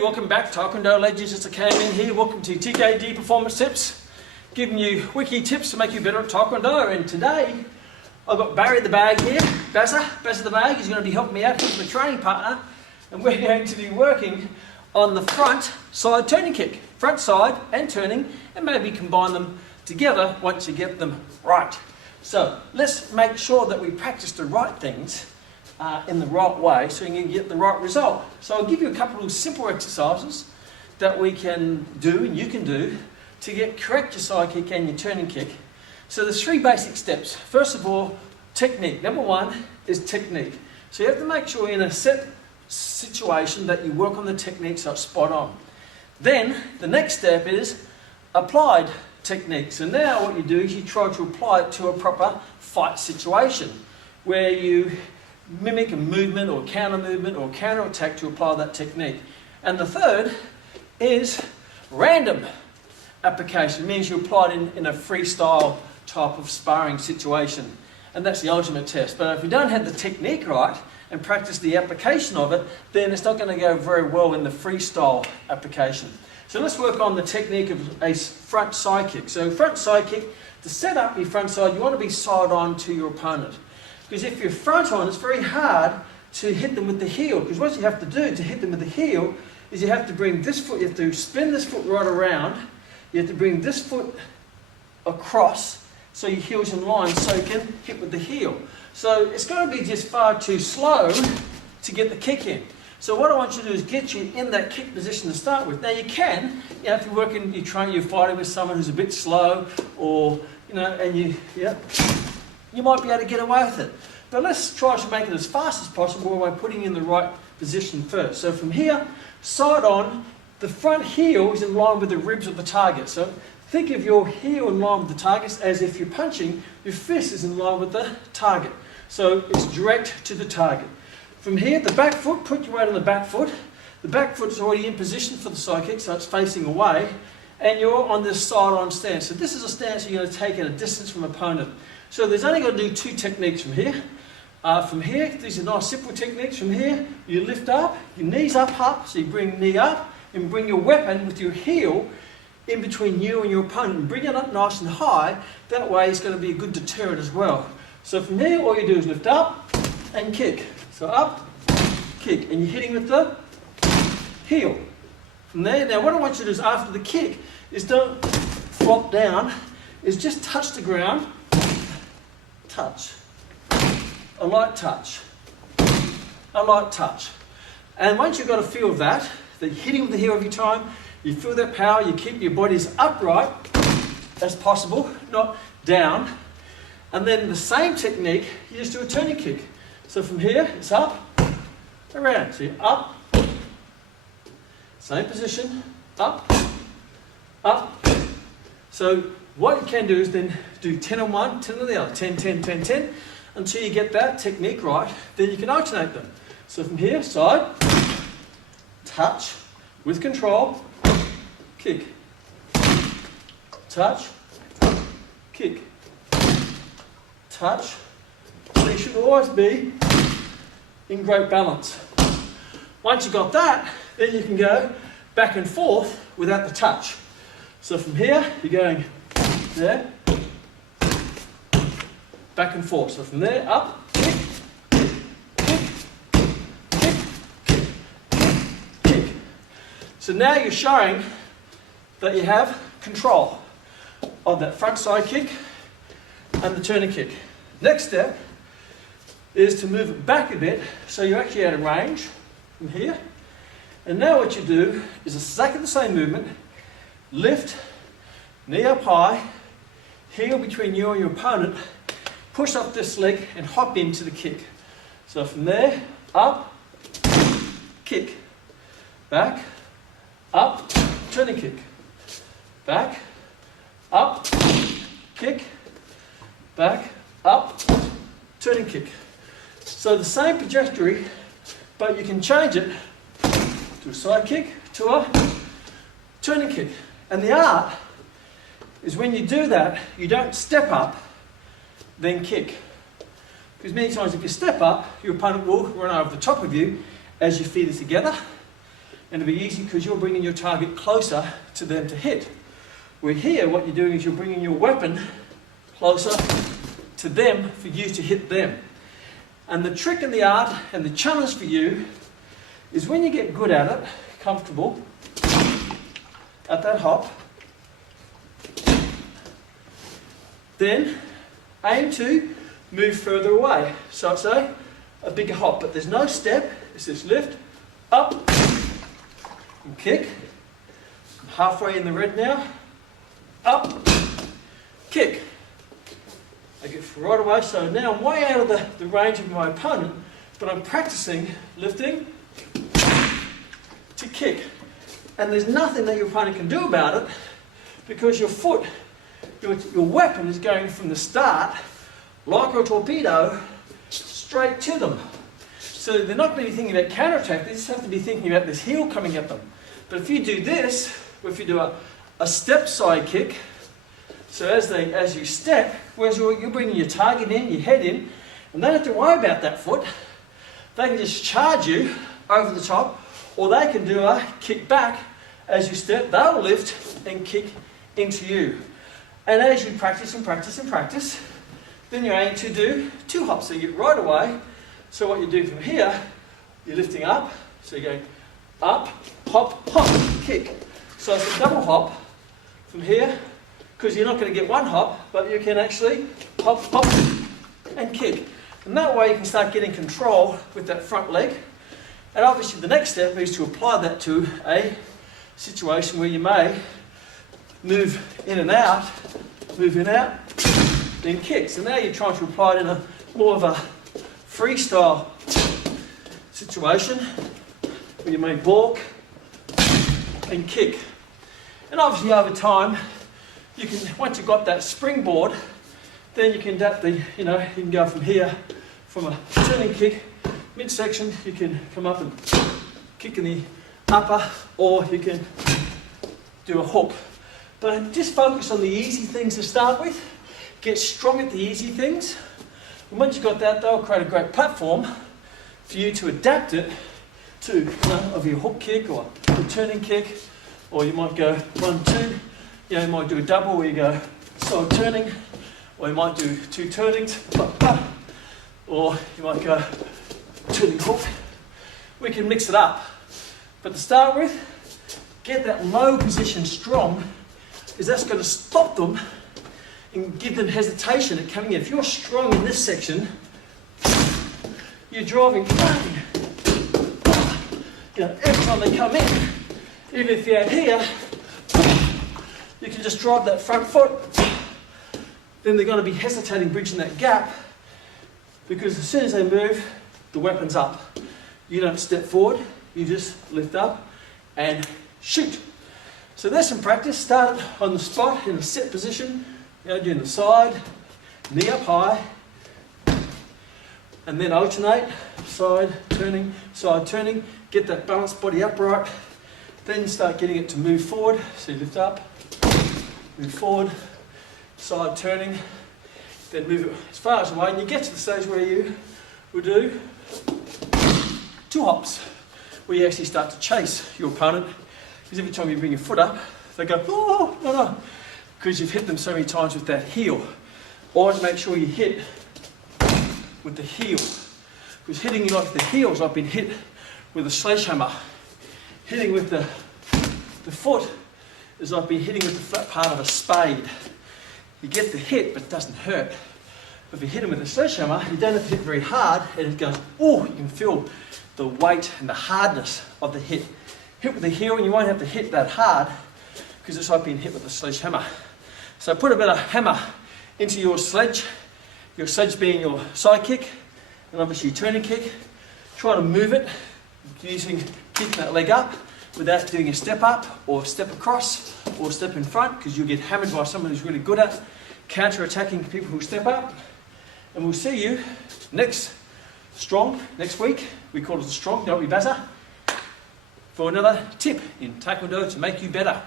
welcome back Taekwondo legends, it's Kman here. Welcome to TKD Performance Tips, giving you wiki tips to make you better at Taekwondo. And today I've got Barry the Bag here, Bazza the Bag. He's going to be helping me out. He's my training partner, and we're going to be working on the front side turning kick, front side and turning, and maybe combine them together once you get them right. So let's make sure that we practice the right things in the right way so you can get the right result. So I'll give you a couple of simple exercises that we can do and you can do to get correct your side kick and your turning kick. So there's three basic steps. First of all, technique. Number one is technique. So you have to make sure in a set situation that you work on the technique so it's spot on. Then the next step is applied technique. So now what you do is you try to apply it to a proper fight situation where you mimic a movement or counter movement or counter attack to apply that technique. And the third is random application. It means you apply it in a freestyle type of sparring situation, and that's the ultimate test. But if you don't have the technique right and practice the application of it, then it's not going to go very well in the freestyle application. So let's work on the technique of a front side kick. So front side kick, to set up your front side, you want to be side on to your opponent. Because if you're front on, it's very hard to hit them with the heel. Because what you have to do to hit them with the heel is you have to bring this foot, you have to spin this foot right around. You have to bring this foot across so your heel's in line so you can hit with the heel. So it's going to be just far too slow to get the kick in. So what I want you to do is get you in that kick position to start with. Now you can, if you're working, you're fighting with someone who's a bit slow, or and you might be able to get away with it. But let's try to make it as fast as possible by putting you in the right position first. So from here, side on, the front heel is in line with the ribs of the target. So think of your heel in line with the target as if you're punching, your fist is in line with the target. So it's direct to the target. From here, the back foot, put your weight on the back foot. The back foot is already in position for the side kick, so it's facing away. And you're on this side-on stance. So this is a stance you're going to take at a distance from opponent. So there's only going to do two techniques from here. These are nice simple techniques. From here, you lift up, your knees up, so you bring knee up, and bring your weapon with your heel in between you and your opponent. Bring it up nice and high. That way it's going to be a good deterrent as well. So from here, all you do is lift up and kick. So up, kick, and you're hitting with the heel. From there, now what I want you to do is after the kick, is don't flop down, is just touch the ground, touch, a light touch, a light touch. And once you've got a feel of that you're hitting with the heel every time, you feel that power, you keep your body as upright as possible, not down. And then the same technique, you just do a turning kick. So from here, it's up, around. So you're up, same position, up, up. So what you can do is then do 10 on one, 10 on the other, 10, 10, 10, 10, until you get that technique right. Then you can alternate them. So from here, side, touch, with control, kick, touch, kick, touch. So you should always be in great balance. Once you've got that, then you can go back and forth without the touch. So from here, you're going there, back and forth. So from there, up, kick, kick, kick, kick, kick, kick, kick. So now you're showing that you have control of that front side kick and the turning kick. Next step is to move it back a bit so you're actually out of range from here. And now what you do is exactly the same movement. Lift, knee up high, heel between you and your opponent, push up this leg and hop into the kick. So from there, up, kick, back, up, turning kick, back, up, kick, back, up, turning kick. So the same trajectory, but you can change it to a side kick, to a turning kick. And the art is when you do that, you don't step up, then kick. Because many times if you step up, your opponent will run over the top of you as your feet are together. And it'll be easy because you're bringing your target closer to them to hit. Where here, what you're doing is you're bringing your weapon closer to them for you to hit them. And the trick and the art and the challenge for you is when you get good at it, comfortable, at that hop, then aim to move further away. So it's a bigger hop, but there's no step. It's just lift, up, and kick. I'm halfway in the red now. Up, kick. I get right away, so now I'm way out of the range of my opponent, but I'm practicing lifting to kick. And there's nothing that your opponent can do about it because your foot, your weapon is going from the start, like a torpedo, straight to them. So they're not going to be thinking about counterattack, they just have to be thinking about this heel coming at them. But if you do this, or if you do a step side kick, so as you step, whereas you're bringing your target in, your head in, and they don't have to worry about that foot. They can just charge you over the top, or they can do a kick back as you step. They'll lift and kick into you. And as you practice and practice and practice, then you're aiming to do 2 hops. So you get right away. So what you do from here, you're lifting up. So you're going up, hop, hop, kick. So it's a double hop from here, because you're not going to get 1 hop, but you can actually hop, hop, and kick. And that way you can start getting control with that front leg. And obviously the next step is to apply that to a situation where you may move in and out, then kick. So now you're trying to apply it in a more of a freestyle situation where you may balk and kick. And obviously over time, you can, once you've got that springboard, then you can adapt the, you can go from here, from a turning kick, midsection, you can come up and kick in the upper, or you can do a hook. But just focus on the easy things to start with. Get strong at the easy things. And once you've got that, they'll create a great platform for you to adapt it to, of your hook kick or a turning kick, or you might go 1, 2. You might do a double where you go side turning, or you might do 2 turnings, or you might go turning hook. We can mix it up. But to start with, get that low position strong, because that's going to stop them and give them hesitation at coming in. If you're strong in this section, you're driving bang. Every time they come in, even if you're out here, you can just drive that front foot. Then they're going to be hesitating, bridging that gap, because as soon as they move, the weapon's up. You don't step forward, you just lift up and shoot. So there's some practice. Start on the spot in a set position, doing the side, knee up high, and then alternate, side turning, get that balanced body upright. Then start getting it to move forward. So you lift up, move forward, side turning, then move it as far as away, and you get to the stage where you will do 2 hops, where you actually start to chase your opponent, because every time you bring your foot up, they go, oh, no, because you've hit them so many times with that heel. Always make sure you hit with the heel, because hitting like the heels, I've been hit with a sledgehammer. Hitting with the foot is like being hitting with the flat part of a spade. You get the hit, but it doesn't hurt. But if you hit them with a sledgehammer, you don't have to hit very hard, and it goes, oh, you can feel the weight and the hardness of the hit. Hit with the heel, and you won't have to hit that hard, because it's like being hit with a sledgehammer. So put a bit of hammer into your sledge being your side kick, and obviously your turning kick. Try to move it using kicking that leg up without doing a step up or step across or step in front, because you'll get hammered by someone who's really good at counter-attacking people who step up. And we'll see you next week. We call it the strong, don't we, Bassa? For another tip in Taekwondo to make you better.